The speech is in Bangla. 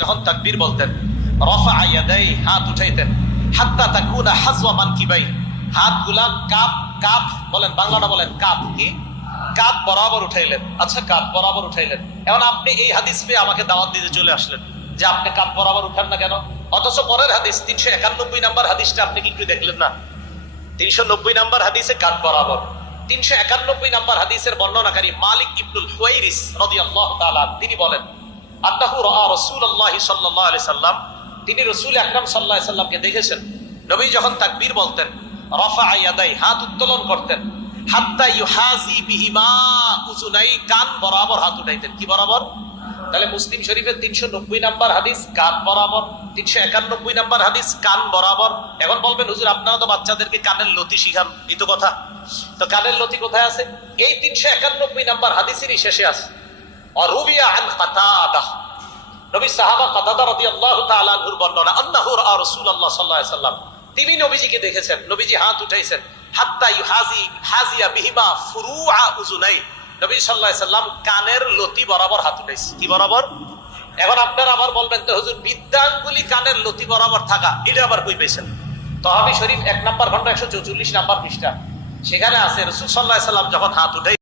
যখন তাকবীর বলতেন রাফা ইয়াদাই, হাত উঠাইতেন, হাত্তা তাকুনা হাযওয়া মানকিবাই, হাতগুলা কাপ কাপ বলেন, বাংলাটা বলেন কাপ, কি কাপ বরাবর উঠাইলেন। আচ্ছা, কাপ বরাবর উঠাইলেন। এখন আপনি এই হাদিস পেয়ে আমাকে দাওয়াত দিতে চলে আসলেন যে আপনি কাপ বরাবর উঠান না কেন? অথচ পরের হাদিস 391 নাম্বার হাদিসটা আপনি কি একটু দেখলেন না? 390 নাম্বার হাদিসে কাপ বরাবর। 391 নাম্বার হাদিসের বর্ণনাকারী মালিক ইবনুল হুয়াইরিস রাদিয়াল্লাহু তাআলা তিনি বলেন, আন্নাহু রাআ রাসূলুল্লাহ সাল্লাল্লাহু আলাইহি সাল্লাম, তিনি রাসূল আকরাম সাল্লাল্লাহু আলাইহি সাল্লামকে দেখেছেন। নবী যখন তাকবীর বলতেন রাফা ইয়াদাই, হাত উত্তোলন করতেন, হাত্তা ইউহাজি বিহিমা উযুনাই, কান বরাবর হাত উঠাইতেন। কি বরাবর? তাহলে মুসলিম শরীফের 390 নাম্বার হাদিস কান বরাবর, 391 নাম্বার হাদিস কান বরাবর। এখন বলবেন হুজুর আপনারা তো বাচ্চাদেরকে কানের লতি শিখান, এই তো কথা। তো কানের লতি কোথায় আছে? এই 391 নাম্বার হাদিসেরই শেষে আছে। অরুবিয়া আন কাতাদা, নবী সাহাবা কাতাদা রাদিয়াল্লাহু তাআলা আনহুর বর্ণনা, আন্নাহু রাআ রাসূলুল্লাহ সাল্লাল্লাহু আলাইহি সাল্লাম, তিনি নবীজিকে দেখেছেন, নবীজি হাত উঠাইছেন, হাত্তা হাজিয়া বিহিমা ফুরুআ উযুনাই, নবী সাল্লাল্লাহু আলাইহি সাল্লাম কানের লতি বরাবর হাত উঠাইছে। কি বরাবর? এখন আপনারা আবার বলবেন তো হুজুর বিদ্যাঙ্গুলি কানের লতি বরাবর থাকা, এটা আবার কই পেয়েছেন? তহাবি শরীফ 1 নাম্বার খন্ড 144 নাম্বার পৃষ্ঠা, সেখানে আছে রাসূল সাল্লাল্লাহু আলাইহি সাল্লাম যখন হাত উঠাই